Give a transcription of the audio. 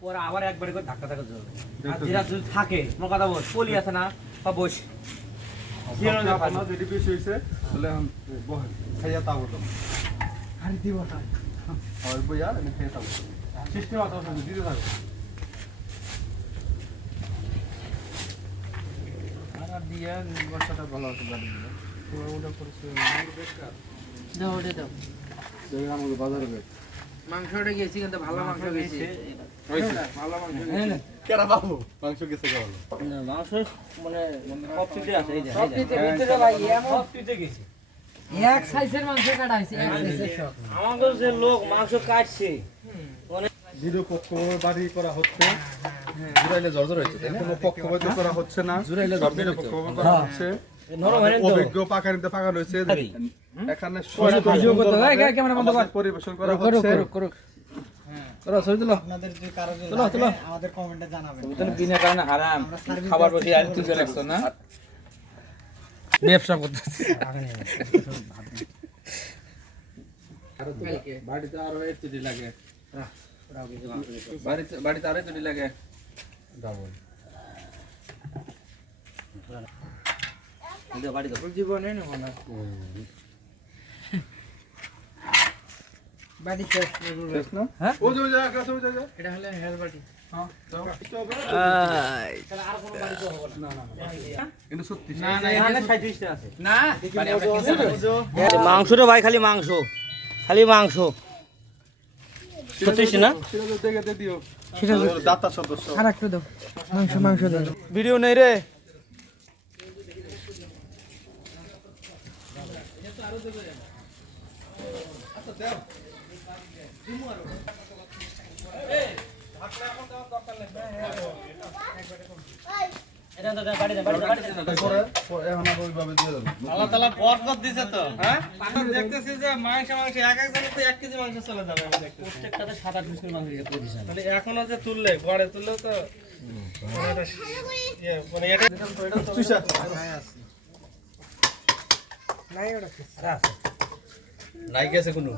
পরে আবার একবারে করে ধাক্কা ধাক্কা যাবে আর যেটা যদি থাকে তোমার কথা বল পলি আছে না বা বস আপনার যেটি বেশি হয়েছে তাহলে এখন বহেন খাইয়া তাও তো আর দিব না আর বইয়া এনে খাইয়া তাও সিস্টেম আছে আপনাদের দিতে থাকো আর দিয়া বর্ষাটা ভালো হতে পারে ওটা করছে দাও ওটা দাও দেখেন আমাদের বাজারে যাই মাংসটা গেছি কিন্তু ভালো মাংস গেছি ভালো মাংস কেরা বাবু মাংস গেছে কেমন মাংস মানে সব কিছু আছে এই যে সব দিতে ভিতরে ভাই এমন সব কিছু গেছে এক সাইজের মাংস কাটা হইছে এক সাইজের সব আমাদের যে লোক মাংস কাটছে ভিডিও পক্ষভাবে বাড়ি করা হচ্ছে জুরাইলে জর্জর হয়েছে কোনো পক্ষপাত করা হচ্ছে না জুরাইলে জর্জর পক্ষভাবে করা হচ্ছে নরম হয় না তো অভিজ্ঞ পাকারিতে পাকানো হয়েছে এখানে ভিডিও করতে হয় ক্যামেরা বন্ধ কর পরিবেশন করা করো হচ্ছে করো চলো ছবি তুলো আপনাদের যে কারো যদি চলো, চলো। লাগে আমাদের কমেন্টে জানাবেন তুমি বিনা কারণে হারাম খাবার প্রতি আর তুই চলে আসছো না ব্যবসা করতেছিস বাড়িতে আরো একটু লাগে বাড়িতে আরো একটু লাগে বাড়ি দাও জীবনে না মনে বাড়ি শেষ শেষ না হ্যাঁ? ও যে কাছে ও যে এটা হলো হেল বাড়ি হ্যাঁ যাও কিন্তু সত্যি না না এখানে 37 টা আছে না বাড়ি আমরা কিনতে মাংস রে ভাই খালি মাংস খালি মাংস 36 না সেটা তো দেখে দিও সেটা দাতা সদস্য আর একটু দাও মাংস দাও ভিডিও নেই রে পরে এখন আর ওইভাবে দিয়ে দেবো আল্লাহ তাআলা বরকত দিয়েছে তো হ্যাঁ আমি দেখতেছি যে মাংস এক একজনের তো 1 কেজি মাংস চলে যাবে আমি দেখতেছি প্রত্যেকটাতে 7-8 পিস করে মাংস করে দিছেন মানে এখনো যে তুললে গড়ে তুললেও তো মানে এটা তুইসা নাই ওটা নাই গেছে কোনো